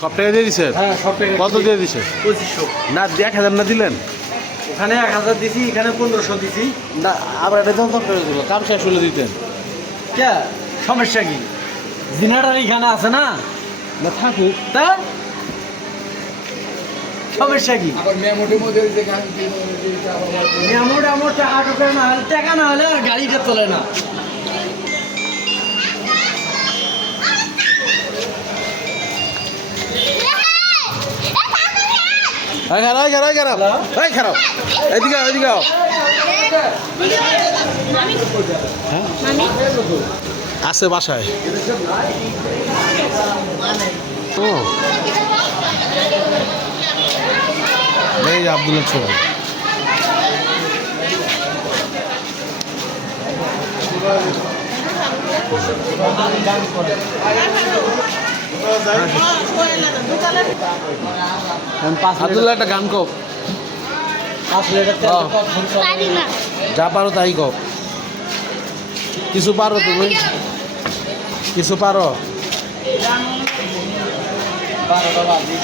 সব টাকা দিয়ে দিছে? হ্যাঁ সব টাকা কত দিয়ে দিছে? 2500। না 1000 না দিলেন? ওখানে 1000 দিছি, এখানে 1500 দিছি। না আবার এটা যন্ত্র করে দিল, কাম শেষ হলে দিতেন। কে সমস্যা কি? জিনাটার এখানে আছে না, না থাকুক। তা সমস্যা কি? মেমোর টাকা না হলে আর গাড়িটা চলে না। খারাপ এদিকে এদিকে হ্যাঁ আছে বাসায়। ও এই আব্দুলের ছবি। আব্দুল্লাহ একটা গান কও। 5 লিটার তেল কখন চলে? পারি না। যা পারো তাই কও। কিছু পারো তুমি? কিছু পারো? 12টা বাজে।